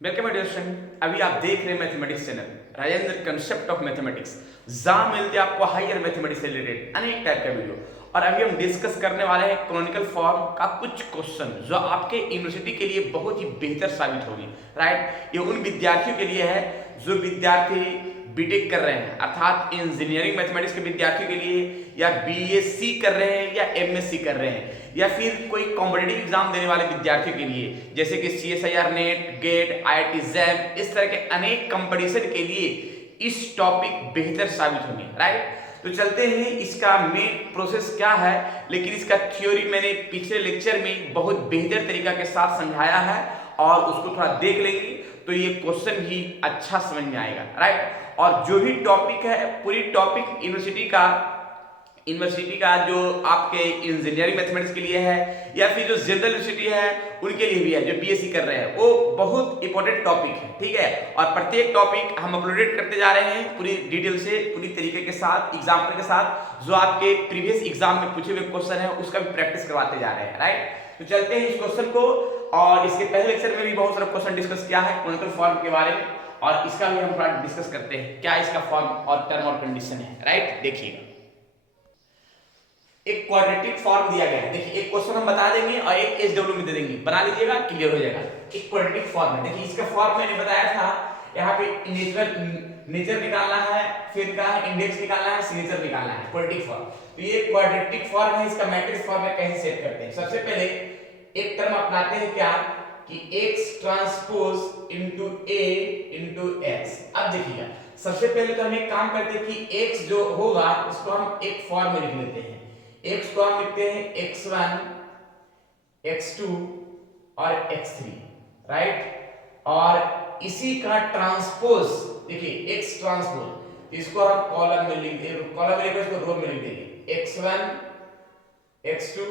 Welcome my dear friend. अभी आप देख रहे हैं mathematics channel Rajendra concept of mathematics. जहां मिलते हैं आपको हायर मैथमेटिक्स से रिलेटेड अनेक टाइप का वीडियो। और अभी हम डिस्कस करने वाले हैं कैनोनिकल फॉर्म का कुछ क्वेश्चन जो आपके यूनिवर्सिटी के लिए बहुत ही बेहतर साबित होगी। राइट, ये उन विद्यार्थियों के लिए है जो विद्यार्थी बीटेक कर रहे हैं, अर्थात इंजीनियरिंग मैथमेटिक्स के विद्यार्थियों के लिए, या बीएससी कर रहे हैं या एमएससी कर रहे हैं, या फिर कोई कॉम्पिटिटिव एग्जाम देने वाले विद्यार्थियों के लिए, जैसे कि CSIR NET, GATE, IIT JAM, इस तरह के अनेक कंपटीशन के लिए इस टॉपिक बेहतर साबित होंगे। राइट, तो चलते हैं इसका मेन प्रोसेस क्या है। लेकिन इसका थ्योरी मैंने पिछले लेक्चर में बहुत बेहतर तरीका के साथ समझाया है और उसको थोड़ा देख लेंगे तो ये क्वेश्चन भी अच्छा समझ में आएगा। राइट, और जो भी टॉपिक है पूरी टॉपिक यूनिवर्सिटी का जो आपके इंजीनियरिंग मैथमेटिक्स के लिए है या फिर जो जनरल यूनिवर्सिटी है उनके लिए भी है, जो बीएससी कर रहे हैं, वो बहुत इंपॉर्टेंट टॉपिक है। ठीक है, और प्रत्येक टॉपिक हम अपलोडेड करते जा रहे हैं पूरी डिटेल से, पूरी तरीके के साथ, एग्जाम्पल के साथ, जो आपके प्रीवियस एग्जाम में पूछे हुए क्वेश्चन है उसका भी प्रैक्टिस करवाते जा रहे हैं। राइट, तो चलते हैं इस क्वेश्चन को। और इसके पहले लेक्चर में भी बहुत सारा क्वेश्चन डिस्कस किया है कैनोनिकल फॉर्म के बारे में, और इसका भी हम थोड़ा डिस्कस करते हैं क्या इसका फॉर्म और टर्म और कंडीशन है। राइट, देखिएगा एक क्वाड्रेटिक फॉर्म दिया गया है। देखिए एक क्वेश्चन हम बता देंगे और एक एसडब्ल्यू में दे देंगे, बना लीजिएगा, क्लियर हो जाएगा। एक क्वाड्रेटिक फॉर्म है। देखिए इसका फॉर्म मैंने बताया था, यहाँ पे नेचर निकालना है, फिर का इंडेक्स निकालना है, सिग्नेचर निकालना है, क्वाड्रेटिक फॉर्म। तो ये क्वाड्रेटिक फॉर्म है, इसका मैट्रिक्स फॉर्म में कैसे सेट करते हैं। सबसे पहले एक टर्म अपनाते हैं क्या कि x transpose into a into x। अब देखिएगा सबसे पहले तो हम एक काम करते हैं कि x जो होगा उसको हम एक फॉर्म में लिख लेते हैं। x को हम लिखते हैं x1 x2 और x3। राइट, और इसी का ट्रांसपोज देखिए x ट्रांसपोज, इसको हम कॉलम में लिख देंगे, कॉलम में लिखकर इसको रो में लिख देंगे, x1 x2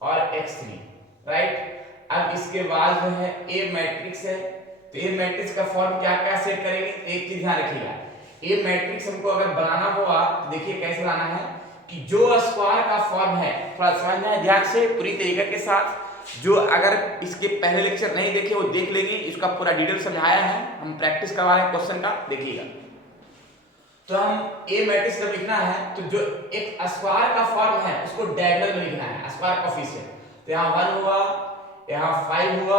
और x3। राइट, अब इसके बाद जो है ए मैट्रिक्स है, तो ए मैट्रिक्स का फॉर्म क्या क्या सेट करेंगे। तो एक चीज ध्यान रखिएगा, ए मैट्रिक्स हमको अगर बनाना होगा तो देखिए कैसे बनाना है कि जो स्क्वायर का फॉर्म है, थोड़ा समझना है ध्यान से पूरी तरीके के साथ। जो अगर इसके पहले लेक्चर नहीं देखे वो देख लेंगे, इसका पूरा डिटेल समझाया है, हम प्रैक्टिस करवा रहे हैं क्वेश्चन का, देखिएगा। तो हम ए मैट्रिक्स जब लिखना है तो जो एक स्क्वायर का फॉर्म है उसको डायगोनल में लिखना है, स्क्वायर कोएफिशिएंट। तो यहाँ 1 हुआ, यहाँ 5 हुआ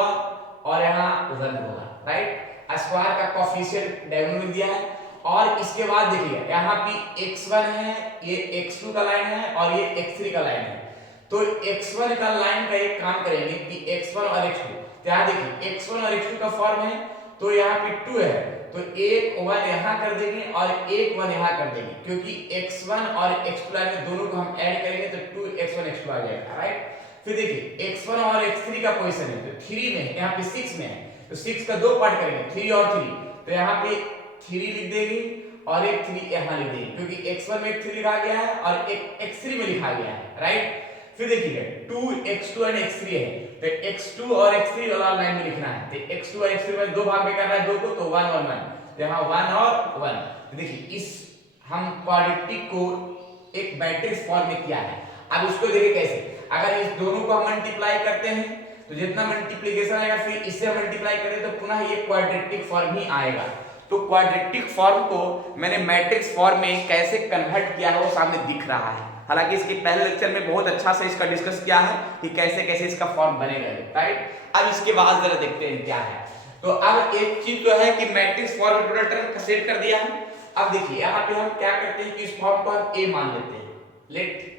और यहाँ 1 हुआ। राइट, स्क्वायर का कोएफिशिएंट डायगोनल में दिया है। और इसके बाद देखिए यहाँ पे x1 है, ये x2 का लाइन है और ये x3 का लाइन है। तो x1 का लाइन का एक काम करेंगे कि x1 और x2, तो यहाँ देखिए x1 और x2 का फॉर्म है, तो यहाँ पे 2 है, तो एक 1 यहाँ कर देंगे और एक 1 यहाँ कर देंगे, क्योंकि x1 और x2 लाइन में दोनों को हम ऐड करेंगे तो 2x1 x2 आ जाएगा। राइट, फिर देखिए x1 और x3 का पोजीशन है, तो 3 में है, यहाँ पे 6 में है, तो 6 का दो पार्ट करेंगे, 3 और 3, तो यहाँ पे 3 लिख देंगे और एक 3 यहाँ लिख देंगे, क्योंकि x1 में एक 3 लिखा गया है और एक x3 में लिखा गया है। राइट, फिर देखिए 2x2 और x3 है, तो x2 और x3 वाला लाइन में लिखना है, तो x2 और x3 में दो भाग में करना है, दो को, तो 1 और 1, तो यहाँ 1 और 1। तो देखिए इस हम क्वाड्रेटिक को एक मैट्रिक्स फॉर्म में किया है। अब इसको देखिए कैसे, अगर इस दोनों को हम मल्टीप्लाई करते हैं तो जितना मल्टीप्लिकेशन आएगा फिर इससे मल्टीप्लाई करें तो पुनः ये क्वाड्रेटिक फॉर्म ही आएगा। तो क्वाड्रेटिक फॉर्म को मैंने मैट्रिक्स फॉर्म में कैसे कन्वर्ट किया है वो सामने दिख रहा है। हालांकि इसके पहले लेक्चर में बहुत अच्छा से इसका डिस्कस किया है कि कैसे कैसे इसका फॉर्म बनेगा। राइट, अब इसके बाद जरा देखते हैं क्या है। तो अब एक चीज तो है कि मैट्रिक्स फॉर्म टोटल टर्म का सेट कर दिया है। अब देखिए यहाँ पे हम क्या करते हैं कि इस फॉर्म को हम ए मान लेते हैं, लेट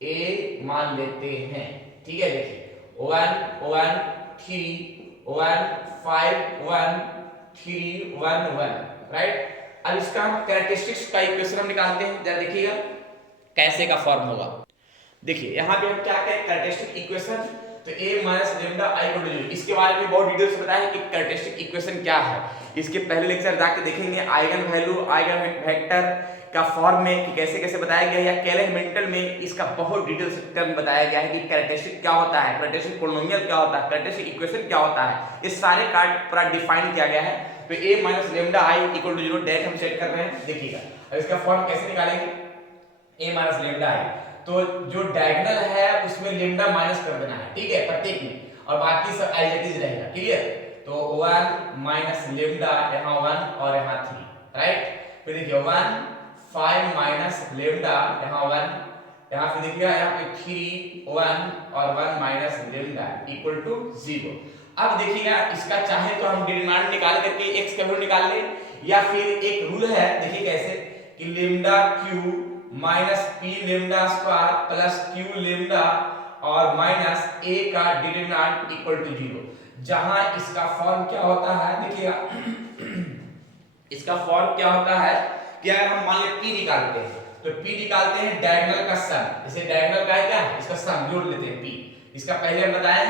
ए मान लेते हैं। ठीक है, देखिए 1 1 3 1 5 1 3 1 1। राइट, अब इसका हम कैरेक्टरिस्टिक्स का इक्वेशन हम निकालते हैं, जरा देखिएगा कैसे का फॉर्म होगा। देखिए यहाँ पे हम क्या करें, कैरेक्टरिस्टिक इक्वेशन, तो a minus lambda i equal to 0, इसके बारे में बहुत डिटेल से बताया है कि कैरेक्टरिस्टिक इक्वेशन क्या है। इसके पहले लेक्चर जाके देखेंगे आइगन वैल्यू, आइगन वेक्टर का फॉर्म में कि कैसे कैसे बताया गया है, या केलर-हैमिल्टन में इसका बहुत डिटेल से टर्म बताया गया है कि कैरेक्टरिस्टिक क्या होता है, कैरेक्टरिस्टिक पोलिनोमियल क्या होता है, कैरेक्टरिस्टिक इक्वेशन क्या होता है, इस सारे का पूरा डिफाइन किया गया है। तो a minus lambda i equal to 0 direct हम सेट कर रहे हैं। देखिएगा अब इसका फॉर्म कैसे निकालेंगे, a माइनस लेमडा i, तो जो डायगोनल है उसमें लेमडा माइनस कर देना है, ठीक है, प्रत्येक में, और बाकी सब एज इट इज रहेगा। क्लियर, तो 1 माइनस लेमडा, यहाँ 1 और यहाँ 3, राइट। फिर देखिए 1 5 माइनस लेमडा, यहाँ 1, यहाँ फिर देखिएगा यहाँ पे 3 1 और 1 माइनस लेमडा इक्वल टू 0। अब देखिएगा इसका चाहे तो हम डिटरमिनेंट निकाल करके x का वैल्यू निकाल ले, या फिर एक रूल है, देखिए कैसे कि lambda cube minus P lambda square plus Q lambda और माइनस a का डिटरमिनेंट इक्वल टू 0, जहां इसका फॉर्म क्या होता है, देखिएगा इसका फॉर्म क्या होता है कि अगर हम मान लीजिए p निकालते हैं तो p निकालते हैं डायगोनल का सम, इसे डायगोनल का है क्या, इसका सम जोड़ लेते हैं p। इसका पहले हम बताए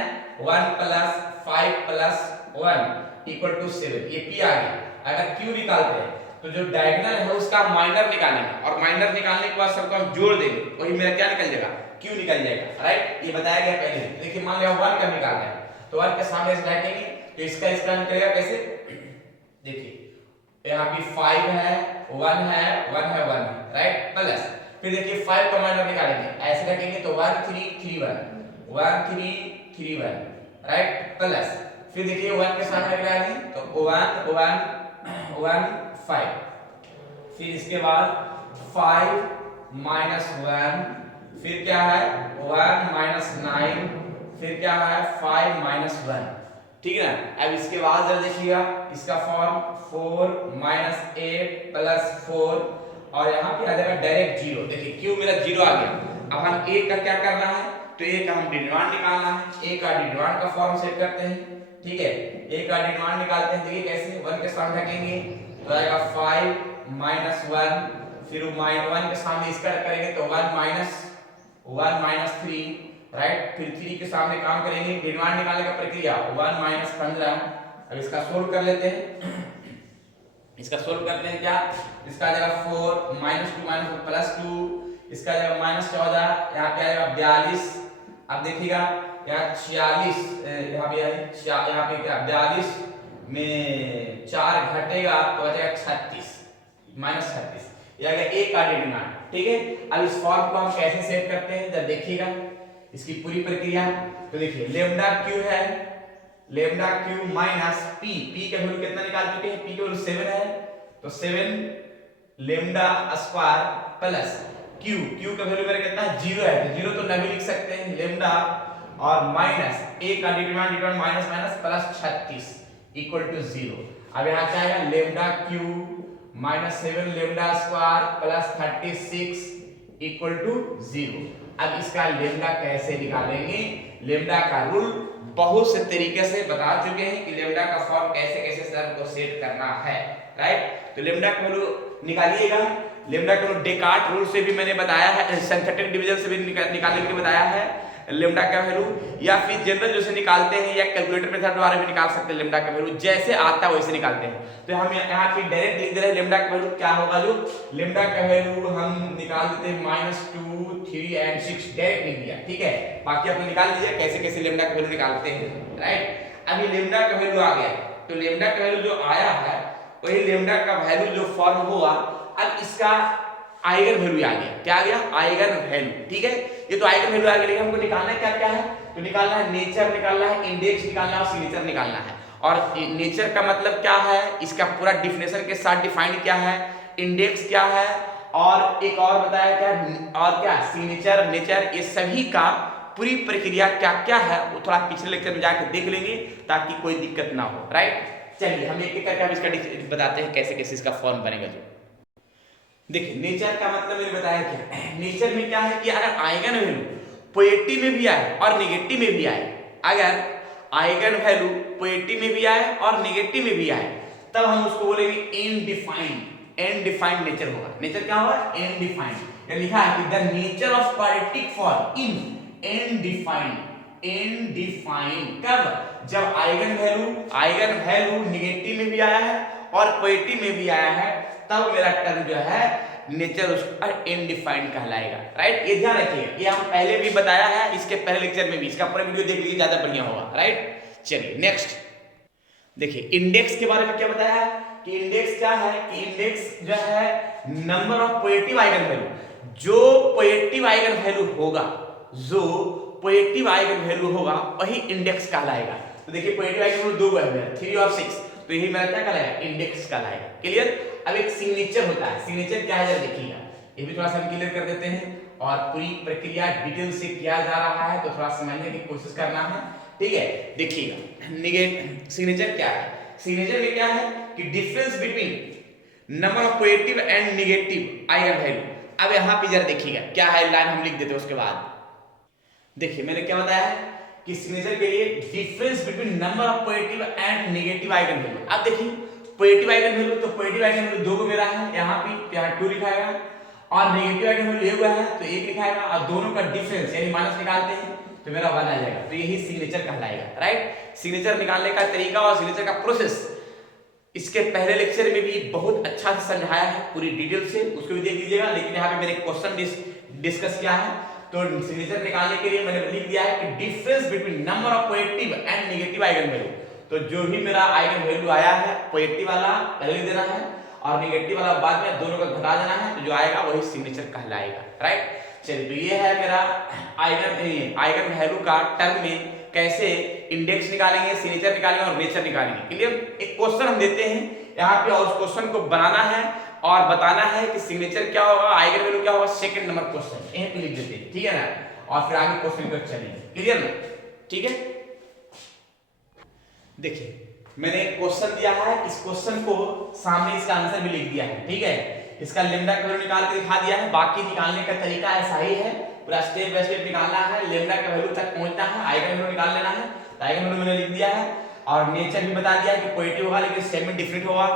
1 प्लस 5 प्लस 1 इक्वल टू 7, ये p आ गया। अगर q निकालते हैं तो जो डायगोनल है उसका माइनर निकालेंगे, और माइनर निकालने के बाद सबको हम जोड़ देंगे, वही मेरा क्या निकल जाएगा, q निकल जाएगा, राइट। ये बताया गया पहले। देखिए मान लिया 1 का निकालना है तो 1 के सामने से लाएंगे तो इसका निकलेगा कैसे, देखिए यहाँ पे 5 है 1 है 1 है 1 है, राइट, प्लस फिर देखिए 5 का माइनर निकालेंगे, ऐसे रखेंगे तो 1 3 3 1 1 3 3 1, राइट, प्लस फिर देखिए 1 के सामने लगाएंगे तो 1 1 1 5, फिर इसके बाद 5 माइनस 1, फिर क्या है 1 माइनस 9, फिर क्या है 5 माइनस 1, ठीक है ना। अब इसके बाद जरा देखिएगा इसका फॉर्म 4 माइनस 8 प्लस 4, और यहाँ पे आ जाएगा डायरेक्ट 0। देखिए क्यू मेरा 0 आ गया। अब हम a का क्या करना है, तो a का हम डिटरमिनेंट निकालना है, a का डिटरमिनेंट का फॉर्म सेट करते हैं, ठीक है। a का डिटरमिनेंट निकालते हैं, देखिए कैसे 1 के सामने रखेंगे तो आएगा 5 माइनस 1, फिर -1 के सामने इसका करेंगे तो 1 माइनस 3, राइट, फिर 3 के सामने काम करेंगे, डिटरमिनेंट निकालने का प्रक्रिया 1 माइनस 15। अब इसका सोल्व कर लेते हैं, इसका सोल्व करते हैं क्या, इसका आ जाएगा 4 माइनस 2 माइनस प्लस 2, इसका आ जाएगा माइनस 14, यहाँ पे आएगा 42। अब देखिएगा यहाँ 46, यहाँ पे क्या 42 में 4 घटेगा तो आ जाएगा 36 माइनस 36, ये आ गया a का डिटरमिनेंट, ठीक है। अब इस फॉर्म को हम कैसे सेट करते हैं जरा देखिएगा इसकी पूरी प्रक्रिया। तो देखिए लेमडा क्यू है, lambda cube minus P, P का वैल्यू कितना निकाल चुके हैं, पी का वैल्यू 7 है तो 7 lambda square plus Q, Q का वैल्यू मेरा कितना है 0 है तो 0 तो नहीं लिख सकते हैं, लेमडा और माइनस a का determinant minus minus plus 36 equal to 0। अब यहाँ क्या आएगा lambda cube minus 7 lambda square plus 36 equal to 0। अब इसका लेमडा कैसे निकालेंगे, लेमडा का रूल बहुत से तरीके से बता चुके हैं कि लेमडा का फॉर्म कैसे कैसे सर को सेट करना है, राइट। तो लेमडा का वैल्यू निकालिएगा, लेमडा का वैल्यू डेकार्ट रूल से भी मैंने बताया है, सिंथेटिक डिवीजन से भी निकालने के लिए बताया है लेमडा का वैल्यू, या फिर जनरल जैसे निकालते हैं या कैलकुलेटर मेथड द्वारा भी निकाल सकते हैं लेमडा का वैल्यू, जैसे आता है वैसे निकालते हैं। तो हम यहाँ पे डायरेक्ट लिख दे रहे हैं लेमडा का वैल्यू क्या होगा, जो लेमडा का वैल्यू हम निकाल देते हैं -2 3 एंड 6, डायरेक्ट लिख दिया, ठीक है। बाकी आप निकाल लीजिए कैसे कैसे लेमडा का वैल्यू निकालते हैं, राइट। अभी लेमडा का वैल्यू आ गया तो लेमडा का वैल्यू जो आया है वही लेमडा का वैल्यू जो फॉर्म हुआ, अब इसका आइगन वैल्यू आ गया, क्या आ गया आइगन वैल्यू, ठीक है। ये तो आइगन वैल्यू आ गया, लेकिन हमको निकालना क्या क्या है, तो निकालना है नेचर, निकालना है इंडेक्स, निकालना है सिग्नेचर निकालना है। और नेचर का मतलब क्या है, इसका पूरा डिफिनेशन के साथ डिफाइन क्या है, इंडेक्स क्या है, और एक और बताया क्या, और क्या सिग्नेचर नेचर, ये सभी का पूरी प्रक्रिया क्या क्या है वो थोड़ा पिछले लेक्चर में जाकर देख लेंगे ताकि कोई दिक्कत ना हो, राइट। चलिए हम एक एक करके अब इसका बताते हैं कैसे कैसे इसका फॉर्म बनेगा। जो देखिए नेचर का मतलब मैंने बताया क्या, नेचर में क्या है कि अगर आइगन वैल्यू पॉजिटिव में भी आए और नेगेटिव में भी आए, अगर आइगन वैल्यू पॉजिटिव में भी आए और नेगेटिव में भी आए तब हम उसको बोलेंगे इनडिफाइंड नेचर होगा। नेचर क्या होगा, इनडिफाइंड। ये लिखा है कि the nature of quadratic form indefinite कब, जब आइगन वैल्यू नेगेटिव में भी आया है और पॉजिटिव में भी आया है, तब मेरा टर्म जो है नेचर उसका इनडिफाइंड कहलाएगा, राइट। ये ध्यान रखिएगा, ये हम पहले भी बताया है, इसके पहले लेक्चर में भी, इसका पूरा वीडियो देख लीजिए ज्यादा बढ़िया होगा, राइट। चलिए नेक्स्ट देखिए इंडेक्स के बारे में क्या बताया है कि इंडेक्स क्या है, कि इंडेक्स जो है number of positive eigen value, जो पॉजिटिव आइगन वैल्यू होगा वही इंडेक्स कहलाएगा। तो देखिए पॉजिटिव आइगन वैल्यू 2 है, 3 और 6, तो यही मेरा क्या कहलाएगा, इंडेक्स कहलाएगा। क्लियर। अब एक सिग्नेचर होता है, सिग्नेचर क्या है जरा देखिएगा, ये भी थोड़ा सा हम क्लियर कर देते हैं, और पूरी प्रक्रिया डिटेल से किया जा रहा है तो थोड़ा समझने की कोशिश करना है, ठीक है। देखिएगा सिग्नेचर क्या है, सिग्नेचर में क्या है कि difference between number of positive and negative eigen value. अब यहाँ पे जरा देखिएगा क्या है, लाइन हम लिख देते हैं उसके बाद। देखिए मैंने क्या बताया है कि सिग्नेचर के लिए difference between number of positive and negative eigen value. अब देखिए पॉजिटिव आइगन वैल्यू, तो पॉजिटिव आइगन वैल्यू 2 को मेरा है, यहाँ पे यहाँ 2 लिखाएगा, और नेगेटिव आइगन वैल्यू 1 है तो 1 लिखाएगा, और दोनों का डिफरेंस यानी माइनस निकालते हैं तो मेरा 1 आ जाएगा, तो यही सिग्नेचर कहलाएगा, राइट। सिग्नेचर निकालने का तरीका और सिग्नेचर का प्रोसेस इसके पहले लेक्चर में भी बहुत अच्छा से समझाया है पूरी डिटेल से, उसको भी देख लीजिएगा। लेकिन यहाँ पे मैंने क्वेश्चन डिस्कस किया है, तो सिग्नेचर निकालने के लिए मैंने लिख दिया है कि difference between number of positive and negative eigen value. तो जो भी मेरा आइगन वैल्यू आया है पॉजिटिव वाला पहले लिख देना है और नेगेटिव वाला बाद में, दोनों को घटा देना है, तो जो आएगा वही सिग्नेचर कहलाएगा, राइट। चलिए तो ये है मेरा आइगन वैल्यू का टर्म में कैसे इंडेक्स निकालेंगे, सिग्नेचर निकालेंगे और नेचर निकालेंगे। क्लियर। एक क्वेश्चन हम देते हैं यहाँ पे और उस क्वेश्चन को बनाना है और बताना है कि सिग्नेचर क्या होगा, आइगन वैल्यू क्या होगा, सेकंड नंबर क्वेश्चन यहीं पे लिख देते हैं, ठीक है ना, और फिर आगे क्वेश्चन को चलेंगे। क्लियर ना, ठीक है। देखिए मैंने क्वेश्चन दिया है, इस क्वेश्चन को सामने इसका आंसर भी लिख दिया है, ठीक है। इसका लैम्डा का वैल्यू निकाल के दिखा दिया है, बाकी निकालने का तरीका ऐसा ही है, पूरा स्टेप बाय स्टेप निकालना है, लैम्डा का वैल्यू तक पहुंचना है, आइगन वैल्यू निकाल लेना है। तो आइगन वैल्यू मैंने लिख दिया है और नेचर भी बता दिया है कि पॉजिटिव होगा लेकिन सेगमेंट डिफरेंट होगा,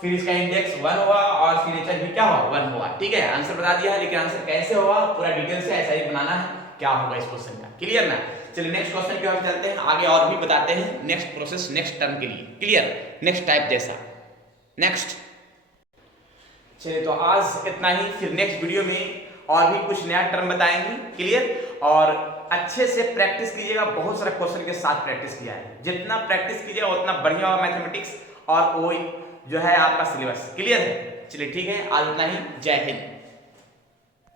फिर इसका इंडेक्स 1 होगा और सिग्नेचर भी क्या होगा 1 होगा, ठीक है। आंसर बता दिया है, लेकिन आंसर कैसे होगा पूरा डिटेल से ऐसा ही बनाना है, क्या होगा इस क्वेश्चन का। क्लियर ना। चलिए नेक्स्ट क्वेश्चन की ओर चलते हैं, आगे और भी बताते हैं नेक्स्ट प्रोसेस नेक्स्ट टर्म के लिए। क्लियर, नेक्स्ट टाइप जैसा। नेक्स्ट, चलिए तो आज इतना ही, फिर नेक्स्ट वीडियो में और भी कुछ नया टर्म बताएंगे। क्लियर, और अच्छे से प्रैक्टिस कीजिएगा, बहुत सारे क्वेश्चन के साथ प्रैक्टिस किया है, जितना प्रैक्टिस कीजिएगा उतना बढ़िया होगा मैथमेटिक्स और वो जो है आपका सिलेबस। क्लियर है। चलिए ठीक है, आज इतना ही, जय हिंद।